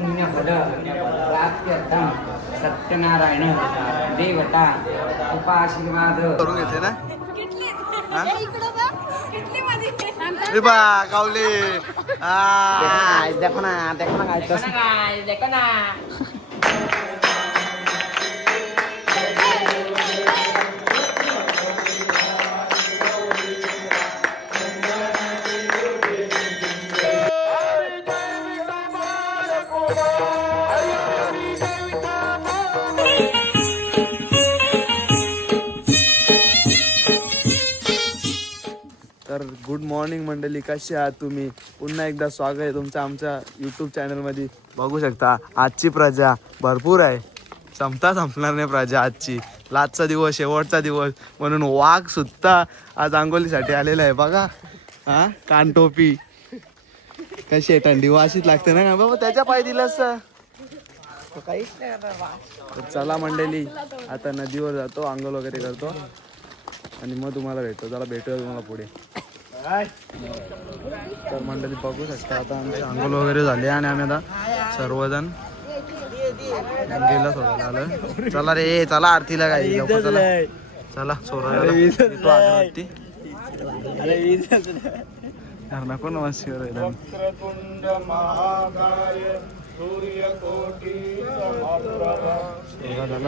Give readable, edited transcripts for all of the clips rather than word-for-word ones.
पुण्यफल प्राप्त्यर्थं सत्यनारायण देवता उपाशीर्वाद करून घेतले ना हा? गावले देखो ना देखो ना तर गुड मॉर्निंग मंडळी, कशी आहात तुम्ही? पुन्हा एकदा स्वागत आहे तुमचं आमच्या यूट्यूब चॅनलमध्ये. बघू शकता आजची प्रजा भरपूर आहे, संपणार नाही प्रजा आजची. लास्टचा दिवस, शेवटचा दिवस म्हणून वाघ सुद्धा आज आंघोलीसाठी आलेला आहे बघा. हा, कान टोपी कशी आहे, थंडी वाशीत लागते ना बाबा त्याच्या पाय दिलास. तर चला मंडळी, आता नदीवर जातो, आंघोळ वगैरे करतो आणि मग तुम्हाला भेटतो. चला भेटूया तुम्हाला पुढे. तर मंडळी बघू शकता आता आमची आंघोळ वगैरे झाली आणि आम्ही आता सर्वजण गेला सोडायला आलोय. चला रे चला आरतीला, काय चला सोडायला नको ना मस्ती झाला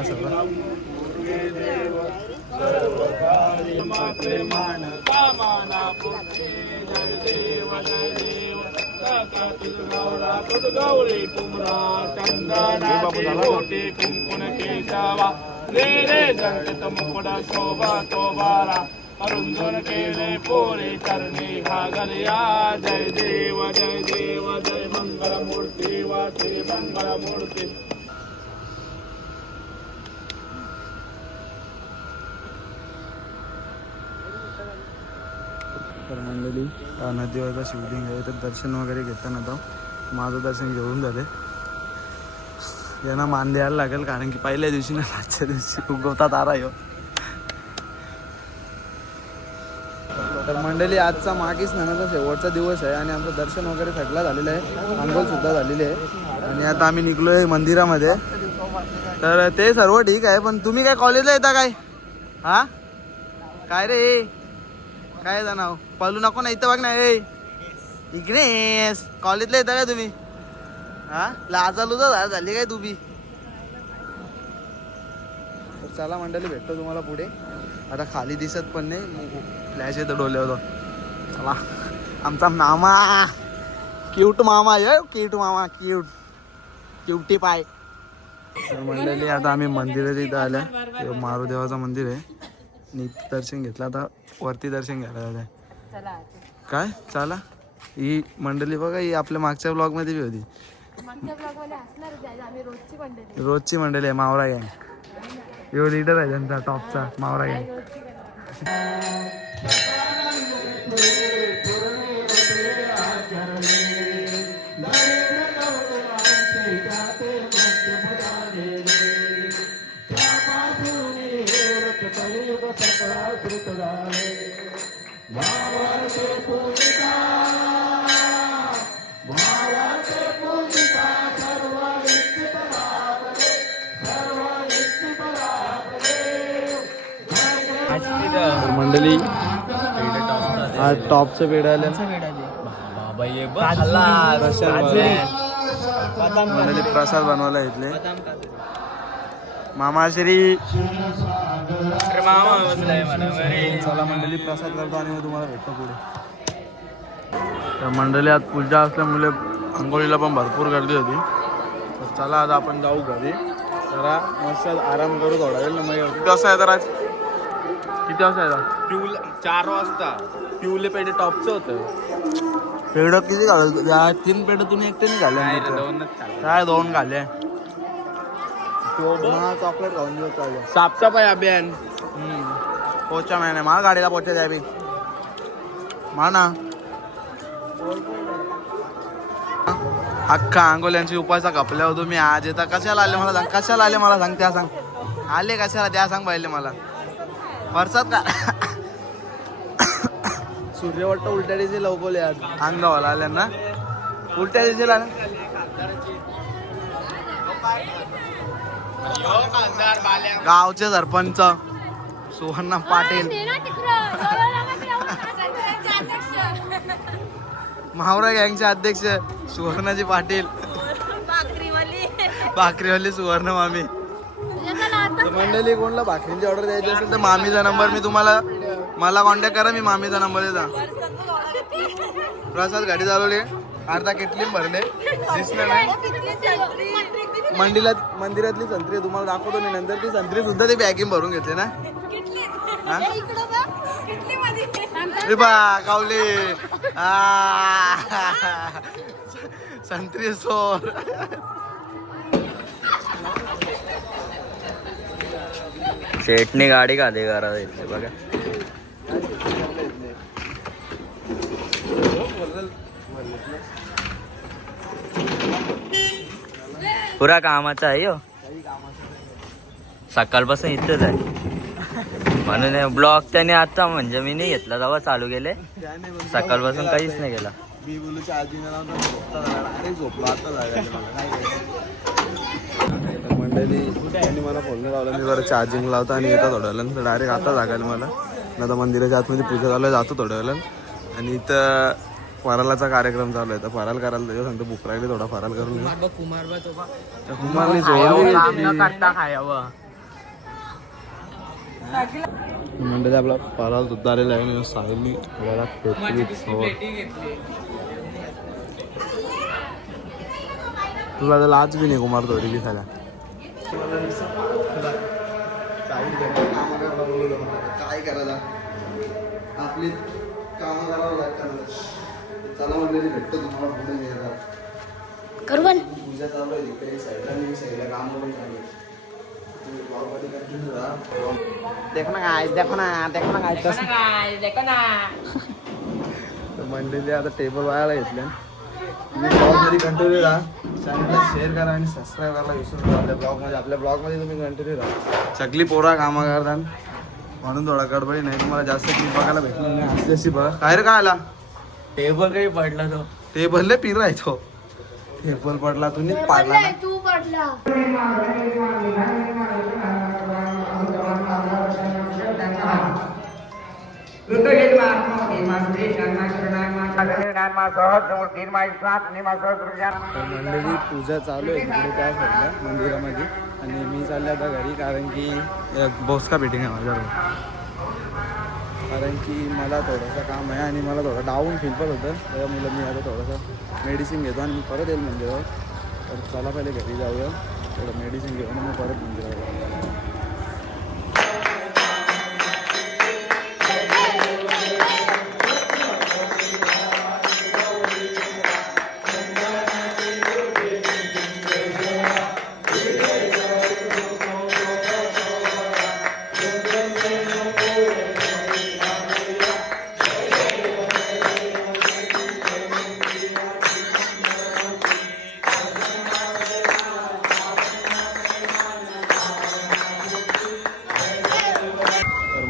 सगळं. अरुंधन केले पोरे करणे घागरिया. जय देव जय देव जय मंगल मूर्ती वासे मंगल मूर्ती. तर मंडळी नदीवरचा शिवलिंग आहे, तर दर्शन वगैरे घेताना आता माझं दर्शन घेऊन झाले. यांना मान द्यायला लागेल कारण की पहिल्या दिवशी ना आजच्या दिवशी उगवता तारा येऊ. तर मंडळी आजचा माघी स्नानाचा शेवटचा दिवस आहे आणि आमचं दर्शन वगैरे सगळं झालेलं आहे, आंघोळ सुद्धा झालेली आहे आणि आता आम्ही निघलोय मंदिरामध्ये. तर ते सर्व ठीक आहे, पण तुम्ही काय कॉलेजला येता काय? हा काय रे, काय जाणार पळू नको ना, इथं बघ ना रे, इकडे कॉलेजला येता काय तुम्ही? हा लाजालुजा झाली काय तुम्ही? चला मंडळी भेटतो तुम्हाला पुढे. आता खाली दिसत पण नाही, फ्लॅश येतो डोल्यावर. चला आमचा मामा, क्यूट मामा आहे, क्यूट मामा, क्यूटी पाय. तर मंडळी आता आम्ही मंदिरात इथं आल्या, मारुदेवाचं मंदिर आहे, नीट दर्शन घेतलं. आता वरती दर्शन घ्यायला जायचं. काय चला, ही मंडळी बघा, ही आपल्या मागच्या ब्लॉग मध्ये बी होती. रोजची मंडळी आहे, मावरा गँग. यो लीडर आहे त्यांचा टॉपचा, मावरा गँग. मंडळी आज टॉपचं पेढा आले, मंडळी प्रसाद बनवायला घेतले. मामाश्री चला मंडळी प्रसाद करतो आणि मग तुम्हाला भेटतो पुढे. तर मंडळी आज पूजा असल्यामुळे आंघोळीला पण भरपूर गर्दी होती. तर चला आज आपण जाऊ घरी, जरा मस्त आराम करू थोडा वेळ. मग किती वाजता आहे तर आज, किती वाजता आहे? 4 वाजता. पिवले पेढे टॉपचं होतं. पेढं किती घाल? 3 पेढं तुम्ही एकट्याने घाले? काय 2 घाले? चॉकलेट खाऊन घेऊ. साफसफाई अभियान. पोचा महिने मा गाडीला पोचा द्या बी मा ना. अख्खा अंगोल्यांची उपासा कापल्यावर तुम्ही आज येता कशाला आले मला सांग, कशाला आले मला सांग, त्या सांग आले कशाला, त्या सांग पाहिले मला. परसाद का सूर्यवट्ट उलट्या दिवशी लवकवले आज अंगावाला आल्यांना, उलट्या दिवशी गावचे सरपंच सुवर्णा पाटील, मावरा गँगचे अध्यक्ष सुवर्णाजी पाटील, भाकरीवाली सुवर्ण मामी. तर मंडळी कोणला भाकरींची ऑर्डर द्यायची असेल तर मामीचा नंबर मी तुम्हाला, मला कॉन्टॅक्ट करा, मी मामीचा नंबर देता. प्रसाद गाडी चालवली, अर्धा किटली भरले, दिसलं नाही. मंदिरातली संत्री तुम्हाला दाखवतो मी नंतर. ती संत्री सुद्धा ते बॅगिंग भरून घेतले ना. कावली संत्री सोर. शेटने गाडी का दे करा बघा. पुरा कामाचा आहे हो, सकाळपासून इथंच आहे. म्हणून ब्लॉग त्याने आता म्हणजे मी नाही घेतला, जेव्हा चालू केले सकाळपासून काहीच नाही केला. मी बोलू चार्जिंग झोपलो आता मंडळी. त्यांनी मला फोन लावला, मी बरं चार्जिंग लावतो आणि येतं थोड्या वेळेला. तर डायरेक्ट आता जागायला मला. आता मंदिराच्या आतमध्ये पूजा चालू आहे, जातो थोड्या वेळेला. आणि इथं फरालाचा कार्यक्रम चालू आहे, तर फराल करायला त्याच्या सांगतो भूक राहिली, थोडा फराल करून मंडळी. आपला फराल सुद्धा आलेला आहे. साहिलनी तुला तर लाज बी नाही कुमार थोडी बी खायला. काय करायला आपली कामं करावं लागतात. चला म्हणलेली भेटतो तुम्हाला पुढे पूजा चालू आहे तिकडे साईडला, मी साईडला काम पण चालू आहे. मंडळी आता टेबल वायाला घेतल्या. तुम्ही ब्लॉगमध्ये कंटिन्यू राहा, चॅनलला शेअर करा आणि सबस्क्राईब करायला विसरू नका. आपल्या ब्लॉगमध्ये तुम्ही कंटिन्यू राहा. सगळी पोरा कामं करतात म्हणून थोडा गडबडी नाही. तुम्हाला जास्त क्लिप बघायला भेटणार नाही. अशी अशी बघा. काय रे काय आला टेबल काही पडला तो, टेबलले पिरायचो. टेबल पडला तुम्ही पाडला ना. तू पडला. मंडळी पूजा चालू आहे तिकडे त्या साईडला मंदिरामध्ये. आणि मी चालले आता घरी, कारण की बोसका भेटिंग आहे माझ्यावर. कारण की मला थोडंसं काम आहे आणि मला थोडं डाऊन फील पण होतं. त्यामुळे मी आता थोडंसं मेडिसिन घेतो आणि मी परत येईल मंदिरावर. तर चला पहिले घरी जाऊया, थोडं मेडिसिन घेऊन मग परत मंदिरावर.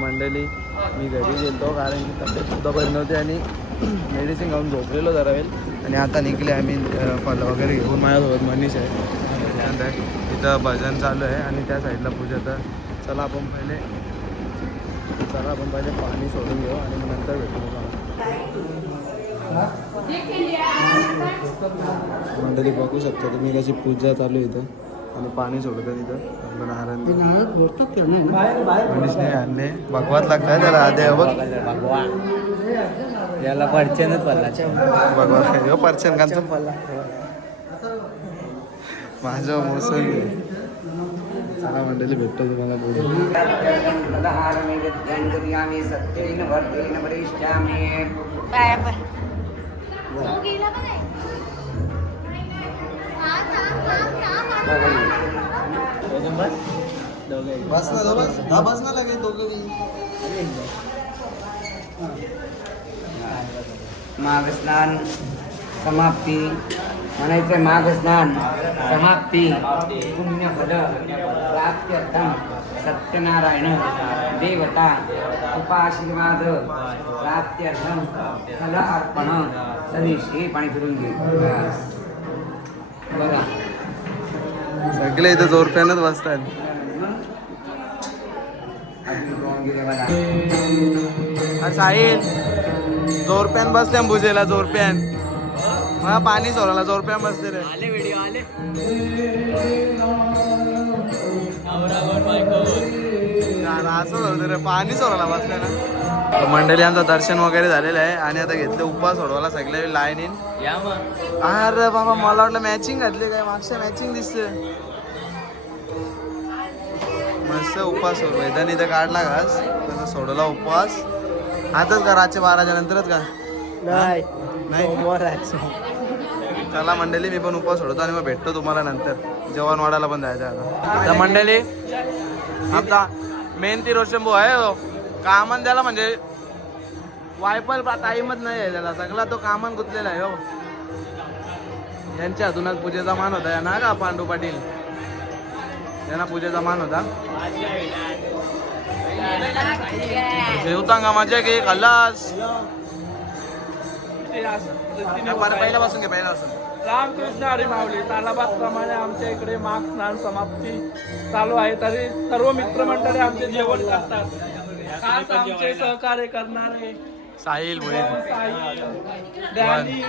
मंडळी मी घरी गेलो, कारण की तब्येतसुद्धा बरी नव्हती आणि मेडिसिन खाऊन झोपलेलो जरा वेळ. आणि आता निघले आम्ही फलं वगैरे घेऊन. माझ्यासोबत मनीष आहे. इथं भजन चालू आहे आणि त्या साईडला पूजा. तर चला आपण पहिले पाणी सोडून घेऊ आणि मग नंतर भेटू. मंडळी बघू शकता तुम्ही कशी पूजा चालू आहे इथं आणि पाणी सोडतं तिथं. मनीषने आणले भगवात लागतात त्याला आधी बघ. याला परचनच पडला भगवान हो परचन कांचं पडला माझं मोसम. चला मंडळी भेटतो तुम्हाला पुढे. बस ना लगे दोघं. माघ स्नान समाप्ती म्हणायचं. माघ स्नान समाप्ती पुण्यफल प्राप्त्यर्थम सत्यनारायण देवता उपाशीर्वाद प्राप्त्यर्थम फल अर्पण. सनीश हे पाणी फिरून घे बघा. सगळे इथे जोरप्यानच बसतात. साहिल जोरप्यान बसल्या पूजेला, जोरप्यान मला पाणी सोडायला जोरप्यान बसले रे. आले व्हिडिओ आले. असं होतं रे, पाणी सोडायला बसले ना. मंडळी आमचं दर्शन वगैरे झालेलं आहे आणि आता घेतलं उपवास सोडवायला सगळे लाईन इन. या मग. अरे बाबा मला वाटलं मॅचिंग घातली काय, मागच्या मॅचिंग दिसते. मस्त उपवास सोड वेदानी तर काढला घास, तसं सोडला उपवास. आताच का रातच्या 12च्या नंतरच का? नाही चला मंडळी, मी पण उपवास सोडतो आणि मग भेटतो तुम्हाला नंतर. जेवण वाढायला पण जायचं आता. तर मंडळी आमचा मेन ती रोशन भाऊ आहे, हो कामान द्याला म्हणजे वायफल टाईमच नाही आहे त्याला, सगळा तो कामान गुंतलेला आहे. हो यांच्या हातूनच पूजेचा मान होता ना का पांडू पाटील, त्यांना पूजेचा मान होता. जेवतांगा मजा घे खल्लास. पहिल्यापासून घे, पहिल्यापासून. रामकृष्ण हरी माऊली. तालाबाद प्रमाणे आमच्या इकडे माघ स्नान समाप्ती चालू आहे, तरी सर्व मित्रमंडळी आमचे जेवण करतात. खास आमचे सहकार्य करणारे साहिल साहिल, डॅनी,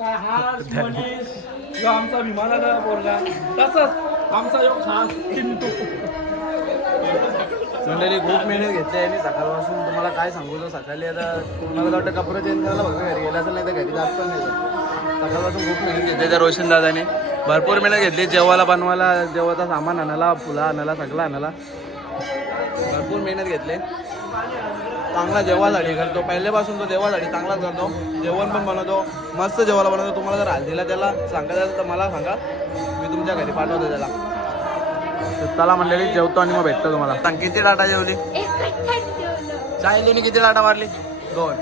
हार्स, मनीष, जो आमचा विमानाचा पोरगा, तसंच आमचा जो खास चिंटू. मंडळी खूप मेहनत घेतली आहे सकाळपासून. तुम्हाला काय सांगू, तो सकाळी आता मला वाटतं कपडे चेंज करायला फक्त घरी गेला असेल, नाही तर घरी जात पण नाही. सकाळपासून खूप मेहनत घेतली त्या रोशन दादाने, भरपूर मेहनत घेतली. जेवायला बनवायला, जेवायचं सामान आणायला, फुलं आणायला, सगळं आणायला भरपूर मेहनत घेतली. चांगला जेवायसाठी करतो, पहिल्यापासून तो जेवायसाठी चांगलाच करतो. जेवण पण बनवतो, मस्त जेवायला बनवतो. तुम्हाला जर हल्दीला त्याला सांगायचं तर मला सांगा, मी तुमच्या घरी पाठवतो त्याला. चला मंडळी जेवतो आणि मग भेटतो तुम्हाला. सांग किती डाटा जेवली? साहिलने किती डाटा मारली? 2.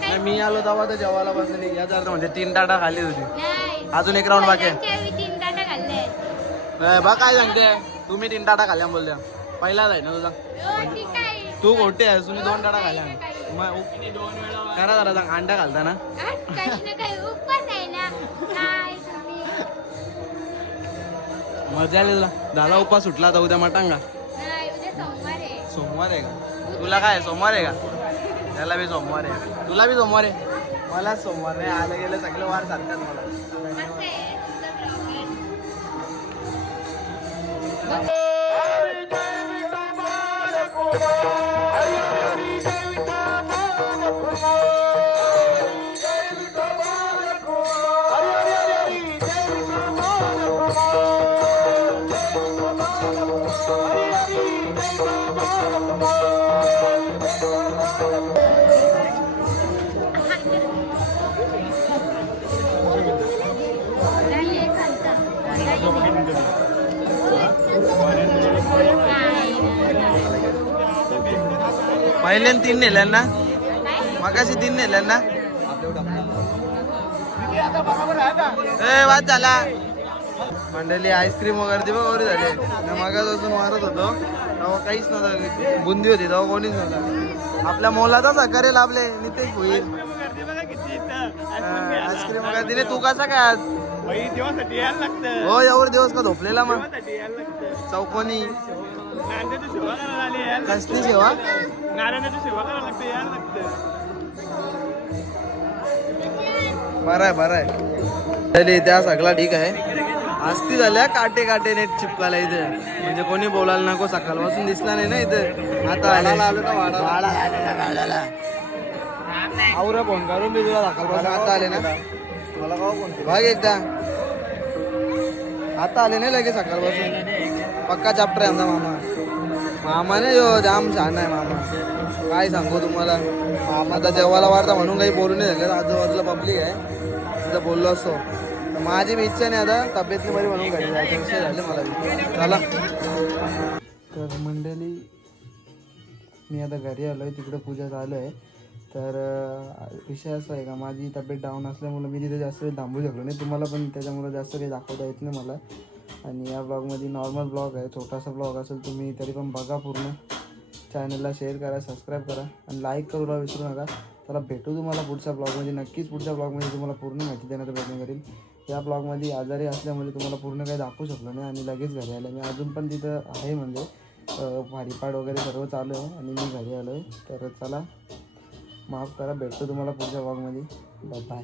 नाही मी आलो तेव्हा तर जेवायला बसली, याचा अर्थ म्हणजे 3 डाटा खाल्ली होती. अजून 1 राऊंड बाकी आहे. बा काय सांगते तुम्ही 3 डाटा खाल्ल्या बोलल्या, पहिलाच आहे ना तुझा. तू खोटे आहेस, तुम्ही 2 डाटा खाल्ल्या. करा जरा सांग, अंडा घालता ना. मजा आली तुला. झाला उपास सुटला आता, उद्या मटांगा. सोमवार आहे का तुला? काय सोमवार आहे का? त्याला बी सोमवार आहे, तुला बी सोमवार आहे, मला सोमवार नाही. आलं गेलं सगळे वार सारखाच मला. पहिले 3 नेल्या ना, मगाशी 3 नेल्या ना. वाद झाला मंडळी. आईस्क्रीम वगैरे ती वगैरे झाले. मगापासून मारत होतो तेव्हा काहीच नव्हतं, बुंदी होती तेव्हा कोणीच नव्हतं. आपल्या मोलाचा सहकार्य लाभले नितेश होईल. आईस्क्रीम वगैरे दिले. तू कसा काय आज? हो एवढे दिवस का झोपलेला मग? चौकोनी कसली सेवा? बरं आहे बरं आहे. त्या सगळा ठीक आहे. आस्ती झाल्या काटे काटे नेट चिपकायला इथे, म्हणजे कोणी बोलायला नको. सकाळपासून दिसला नाही ना इथे. आता आलं फोन करून मी तुला सकाळपासून. आता आले ना मला भाग एकदा. आता आले नाही लगे सकाळपासून. पक्का चॅप्टर आहे आमचा मामा नाही जो जाम छान आहे मामा. काय सांगू तुम्हाला. मामा आता जेवायला वाढता म्हणून काही बोलू नाही शकत. आजूबाजूला पब्लिक आहे, तिथं बोललो असतो. तर माझी बी इच्छा नाही आता, तब्येतली बरी म्हणून घरी जायचे विषय झाले मला बी. चला तर मंडळी मी आता घरी आलो आहे, तिकडे पूजा चालू आहे. तर विषय असा आहे का, माझी तब्येत डाऊन असल्यामुळे मी तिथे जास्त वेळ थांबू शकलो नाही. तुम्हाला पण त्याच्यामुळे जास्त काही दाखवता येत नाही मला. आणि या ब्लॉगमध्ये नॉर्मल ब्लॉग आहे, छोटासा ब्लॉग असेल. तुम्ही तरी पण बघा पूर्ण. चॅनलला शेअर करा, सबस्क्राईब करा आणि लाईक करायला विसरू नका. चला भेटू तुम्हाला पुढच्या ब्लॉगमध्ये. नक्कीच पुढच्या ब्लॉगमध्ये तुम्हाला पूर्ण माहिती देण्याचा प्रयत्न करेल. या ब्लॉगमध्ये आजारी असल्यामुळे तुम्हाला पूर्ण काही दाखवू शकलो नाही आणि लगेच घरी आलं. मी अजून पण तिथं आहे म्हणजे भारीपाड वगैरे सर्व चालू आहे आणि मी घरी आलो आहे. तर चला माफ करा, भेटतो तुम्हाला पुढच्या ब्लॉगमध्ये. बाय.